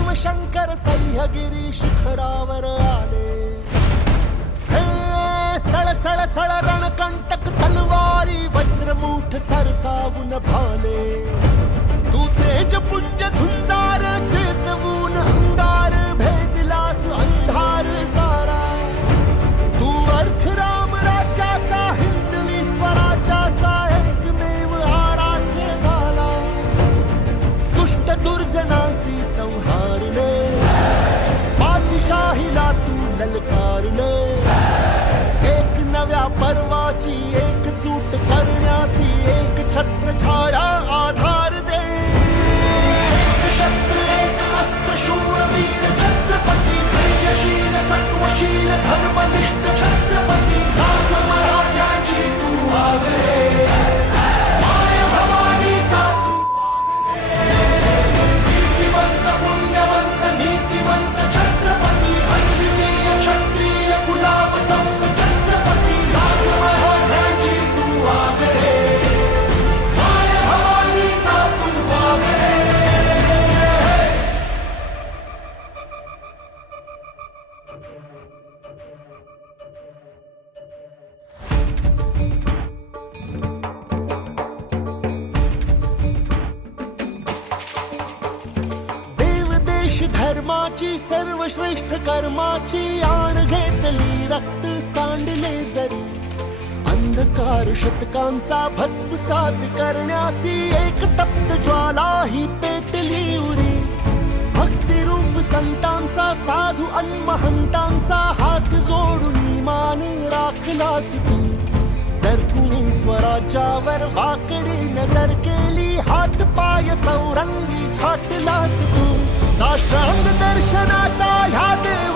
शिवशंकर सह्यागिरी शिखरावर आले. हे सळसळ सळ रणकंटक तलवारी वज्रमुठ सरसावून भाले. तू तेजपुंज झुंजार चेतवून अंगार भेदलास अंधार सारा. तू अर्थ राम राज्याचा हिंदवी स्वराज्याचा एकमेव आराध्य झाला. दुष्ट दुर्जनांसी संहारले, पातशाहीला तू ललकारले. एक नव्या पर्वाची एकजूट करण्यासी एक छत्र छाया आधार दे. एक शस्त्र एक अस्त्र शूरवीर छत्रपती, धैर्यशील सत्वशील धर्मनिष्ठ छत्रपती. राज मराठ्याची तू आगरे, माय भवानीचा तू नीतिवंत पुण्यवंत नीतिवंत छत्रपती. अद्वितीय क्षत्रिय कुलावतंस छत्रपती. राज मराठ्याची तू आगरे, माय भवानीचा तू आगरे. देव देश धर्माची सर्वश्रेष्ठ कर्माची आण घेतली रक्त सांडले जरी. अंधकार शतकांचा भस्मसात करण्यासी एक तप्त ज्वाला ही पेटली उरी. भक्तिरूप संतांचा साधू अन्महंतांचा हात जोडून मान राखलास तू. सरकुणी स्वराज्यावर वाकडी नजर केली, हात पाय चौरंगी छाटलास तू. साष्टांग दर्शनाचा ह्या देव